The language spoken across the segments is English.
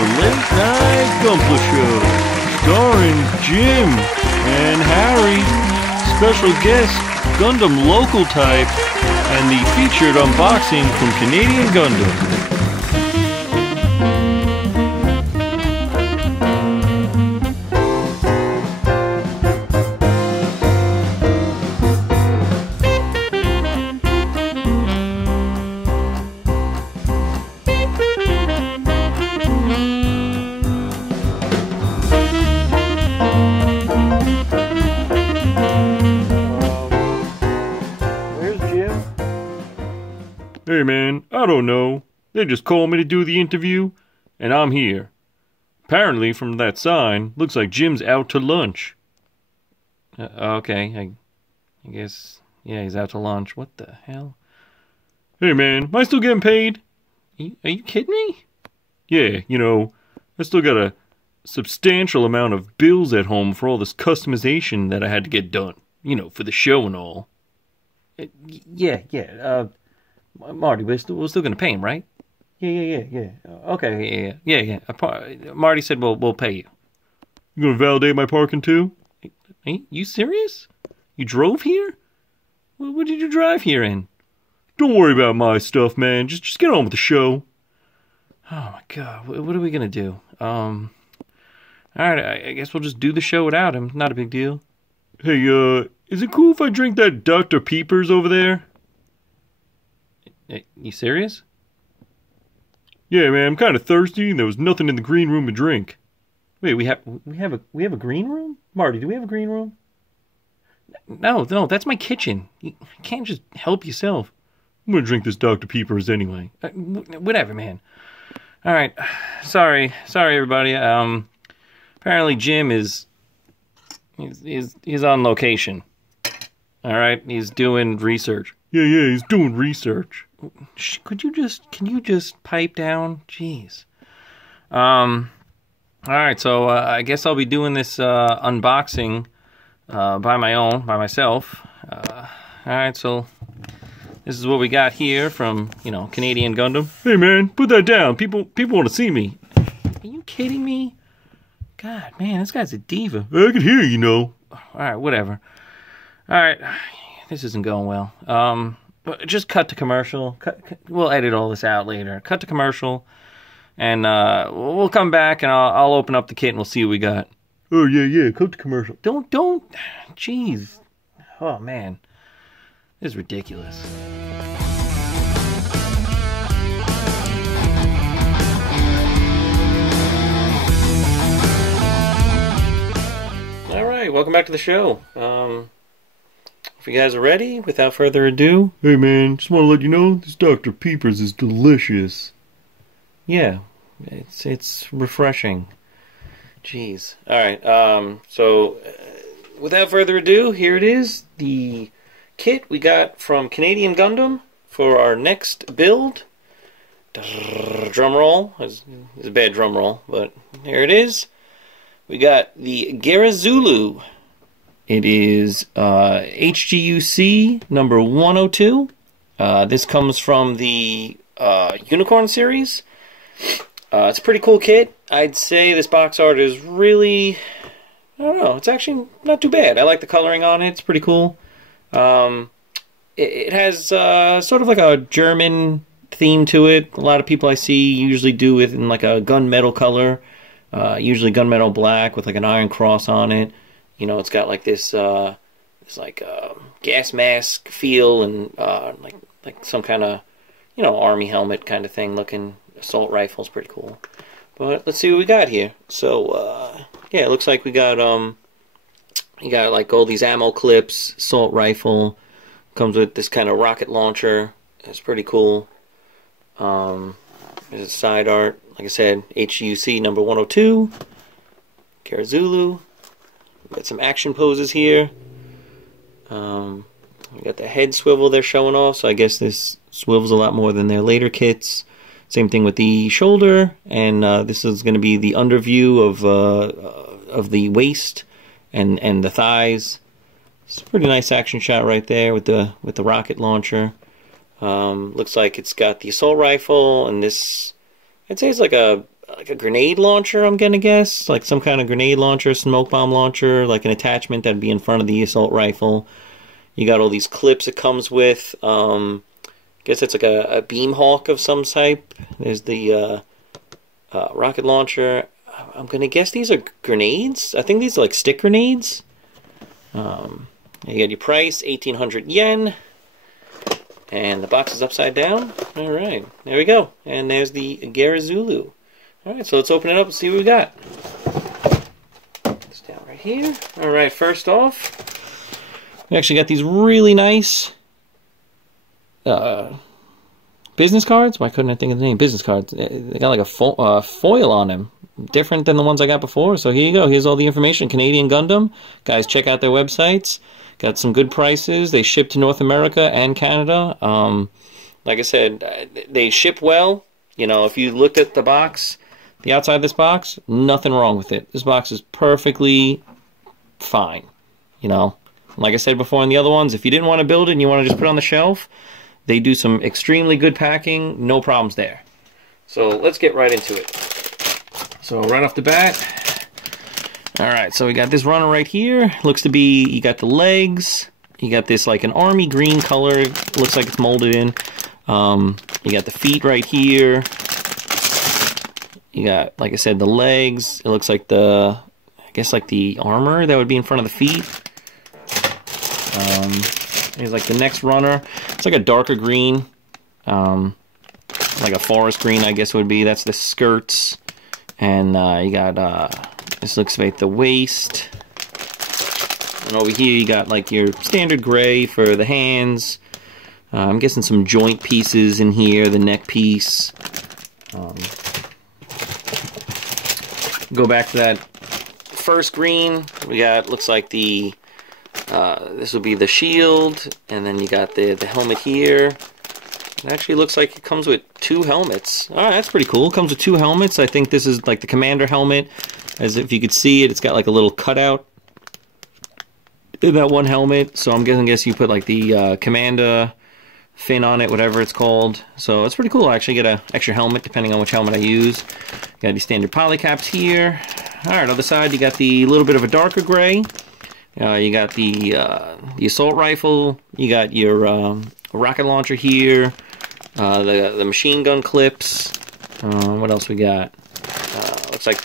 the Late Night Gunpla Show, starring Jim and Harry, special guest Gundam local type, and the featured unboxing from Canadian Gundam. Hey man, I don't know. They just called me to do the interview, and I'm here. Apparently, from that sign, looks like Jim's out to lunch. Okay, I guess, yeah, he's out to lunch. What the hell? Hey man, am I still getting paid? Are you kidding me? Yeah, you know, I still got a substantial amount of bills at home for all this customization that I had to get done. You know, for the show and all. Yeah, Marty, we're still going to pay him, right? Yeah. Okay, yeah. Marty said we'll pay you. You going to validate my parking too? Are you serious? You drove here? What did you drive here in? Don't worry about my stuff, man. Just get on with the show. Oh my God, what are we going to do? All right, I guess we'll just do the show without him. Not a big deal. Hey, is it cool if I drink that Dr. Peepers over there? You serious? Yeah, man, I'm kind of thirsty, and there was nothing in the green room to drink. Wait, we have a green room? Marty, do we have a green room? No, that's my kitchen. You can't just help yourself. I'm gonna drink this Dr. Peepers anyway. Whatever, man. All right, sorry, everybody. Apparently Jim he's on location. All right, he's doing research. Yeah, he's doing research. Can you just pipe down? Jeez. All right, so I guess I'll be doing this unboxing by myself. All right, so this is what we got here from, Canadian Gundam. Hey man, put that down. People want to see me. Are you kidding me? God, man, this guy's a diva. I can hear you, All right, whatever. All right, this isn't going well. But just cut to commercial. We'll edit all this out later. Cut to commercial, and we'll come back, and I'll open up the kit, and we'll see what we got. Oh, yeah, cut to commercial. Don't, jeez. Oh, man. This is ridiculous. All right, welcome back to the show. If you guys are ready, without further ado... Hey man, just want to let you know, this Dr. Peepers is delicious. Yeah, it's refreshing. Jeez. Alright, so, without further ado, here it is. The kit we got from Canadian Gundam for our next build. Drum roll. It's a bad drum roll, but here it is. We got the Garazulu. It is HGUC number 102. This comes from the Unicorn series. It's a pretty cool kit. I'd say this box art is really, I don't know, it's actually not too bad. I like the coloring on it. It's pretty cool. It has sort of like a German theme to it. A lot of people I see usually do it in like a gunmetal color. Usually gunmetal black with like an iron cross on it. It's got like this gas mask feel and like some kind of army helmet kind of thing looking. Assault rifle is pretty cool. But let's see what we got here. So yeah, it looks like we got you got like all these ammo clips. Assault rifle comes with this kind of rocket launcher. It's pretty cool. There's a side art. Like I said, HUC number 102. Garazulu. Got some action poses here. We got the head swivel they're showing off, so I guess this swivels a lot more than their later kits. Same thing with the shoulder, and this is going to be the underview of the waist and the thighs. It's a pretty nice action shot right there with the rocket launcher. Looks like it's got the assault rifle, and this, I'd say it's like a like a grenade launcher, I'm gonna guess. Like some kind of grenade launcher, smoke bomb launcher, like an attachment that'd be in front of the assault rifle. You got all these clips it comes with. I guess it's like a beam hawk of some type. There's the rocket launcher. I'm gonna guess these are grenades. I think these are like stick grenades. You got your price, 1,800 yen. And the box is upside down. Alright, there we go. And there's the Garazulu. Alright, so let's open it up and see what we got. It's down right here. Alright, first off, we actually got these really nice business cards. Why couldn't I think of the name? Business cards. They got like a foil on them. Different than the ones I got before. So here you go. Here's all the information. Canadian Gundam. Guys, check out their websites. Got some good prices. They ship to North America and Canada. Like I said, they ship well. You know, if you looked at the box, the outside of this box, nothing wrong with it. This box is perfectly fine. You know, like I said before in the other ones, if you didn't want to build it and you want to just put it on the shelf, they do some extremely good packing. No problems there. So let's get right into it. So right off the bat, alright, so we got this runner right here. Looks to be, you got the legs, you got this like an army green color, looks like it's molded in. You got the feet right here. You got, like I said, the legs. It looks like the, I guess like the armor that would be in front of the feet. Here's like the next runner. It's like a darker green, like a forest green, I guess it would be. That's the skirts. And you got, this looks like the waist. And over here you got like your standard gray for the hands. I'm guessing some joint pieces in here, the neck piece. Go back to that first green. We got, looks like the, this will be the shield. And then you got the helmet here. It actually looks like it comes with 2 helmets. Alright, that's pretty cool. It comes with 2 helmets. I think this is like the commander helmet. As if you could see it, it's got like a little cutout in that one helmet. So I'm guessing you put like the commander fin on it, whatever it's called. So it's pretty cool. I actually get an extra helmet depending on which helmet I use. Got these standard polycaps here. Alright, other side you got the little bit of a darker gray. You got the assault rifle. You got your rocket launcher here. The machine gun clips. What else we got? Looks like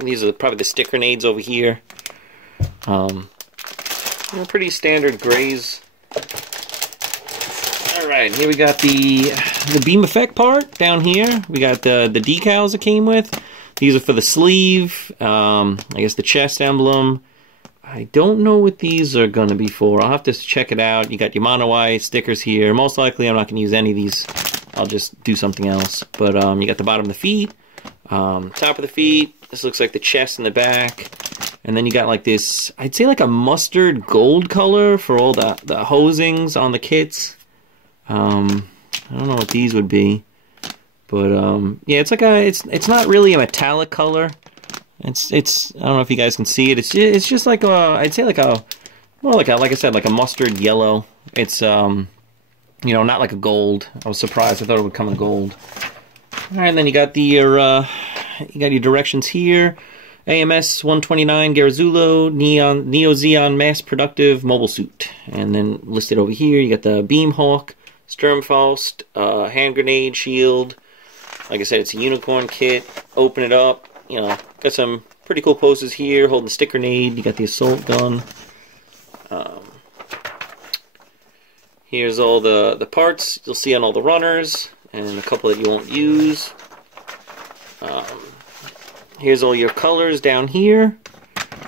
these are probably the stick grenades over here. Pretty standard grays. Alright, here we got the beam effect part down here. We got the decals it came with. These are for the sleeve. I guess the chest emblem. I don't know what these are going to be for. I'll have to check it out. You got your mono white stickers here. Most likely I'm not going to use any of these. I'll just do something else. But you got the bottom of the feet, top of the feet. This looks like the chest and the back. And then you got like this, I'd say like a mustard gold color for all the hosings on the kits. I don't know what these would be. But yeah, it's like it's not really a metallic color. It's I don't know if you guys can see it. It's just like I'd say like more like like I said, like a mustard yellow. It's you know, not like a gold. I was surprised. I thought it would come in gold. All right, and then you got your directions here. AMS 129 Garazulu Neo Zeon mass productive mobile suit, and then listed over here you got the Beam Hawk, Sturmfaust, hand grenade shield. Like I said, it's a unicorn kit. Open it up. You know, got some pretty cool poses here, holding the stick grenade. You got the assault gun. Here's all the parts you'll see on all the runners, and a couple that you won't use. Here's all your colors down here.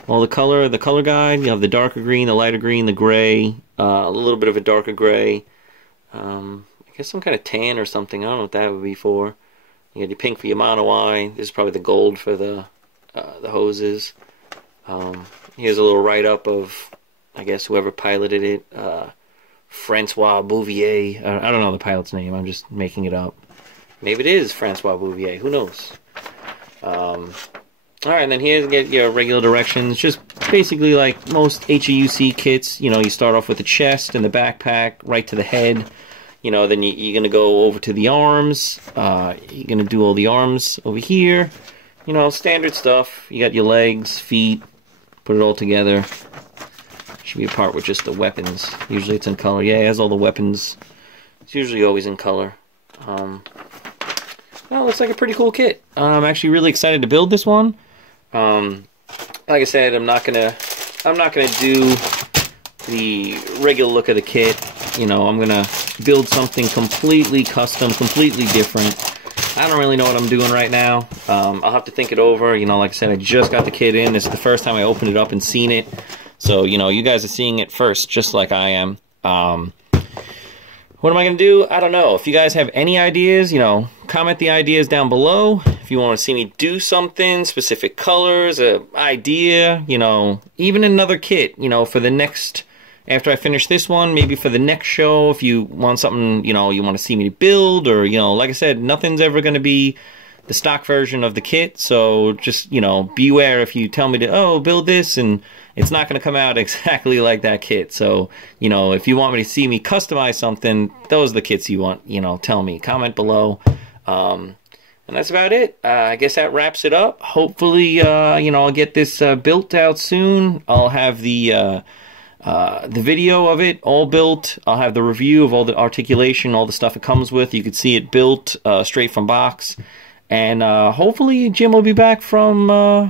All the color guide. You have the darker green, the lighter green, the gray, a little bit of a darker gray. I guess some kind of tan or something. I don't know what that would be for. You got your pink for your mono eye. This is probably the gold for the hoses. Here's a little write-up of, I guess, whoever piloted it. Francois Bouvier. I don't know the pilot's name. I'm just making it up. Maybe it is Francois Bouvier. Who knows? Alright, and then here's get your regular directions. Just basically like most HEUC kits. You know, you start off with the chest and the backpack, right to the head. You know, then you're going to go over to the arms. You're going to do all the arms over here. You know, standard stuff. You got your legs, feet, put it all together. Should be a part with just the weapons. Usually it's in color. Yeah, it has all the weapons. It's usually always in color. Well, it looks like a pretty cool kit. I'm actually really excited to build this one. Like I said, I'm not gonna do the regular look of the kit. You know, I'm gonna build something completely custom, completely different. I don't really know what I'm doing right now. I'll have to think it over. You know, like I said, I just got the kit in. This is the first time I opened it up and seen it. So, you know, you guys are seeing it first, just like I am. What am I going to do? I don't know. If you guys have any ideas, you know, comment the ideas down below. If you want to see me do something, specific colors, an idea, you know, even another kit, you know, for the next, after I finish this one, maybe for the next show, if you want something, you know, you want to see me build, or, you know, like I said, nothing's ever going to be the stock version of the kit, so just, you know, beware if you tell me to, oh, build this, and it's not going to come out exactly like that kit. So, you know, if you want me to see me customize something, those are the kits you want, you know, tell me. Comment below. And that's about it. I guess that wraps it up. Hopefully, you know, I'll get this built out soon. I'll have the video of it all built. I'll have the review of all the articulation, all the stuff it comes with. You can see it built straight from box. And hopefully Jim will be back from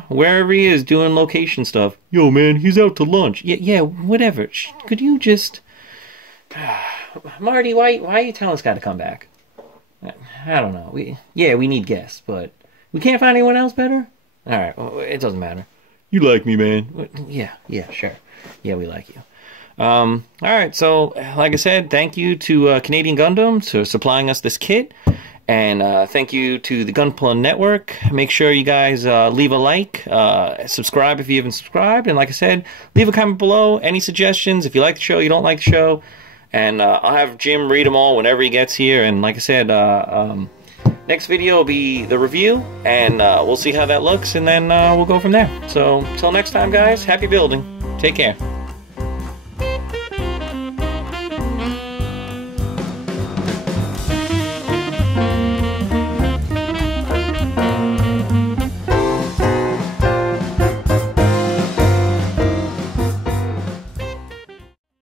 wherever he is doing location stuff. Yo, man, he's out to lunch. Yeah, whatever. Could you just... Marty, why are you telling this guy to come back? I don't know. We need guests, but we can't find anyone else better? Alright, well, it doesn't matter. You like me, man. Yeah, sure. Yeah, we like you. Alright, so, like I said, thank you to Canadian Gundam for supplying us this kit. And thank you to the Gunpla Network. Make sure you guys leave a like, subscribe if you haven't subscribed, and like I said, leave a comment below, any suggestions, if you like the show, you don't like the show, and I'll have Jim read them all whenever he gets here, and like I said, next video will be the review, and we'll see how that looks, and then we'll go from there. So, till next time guys, happy building, take care.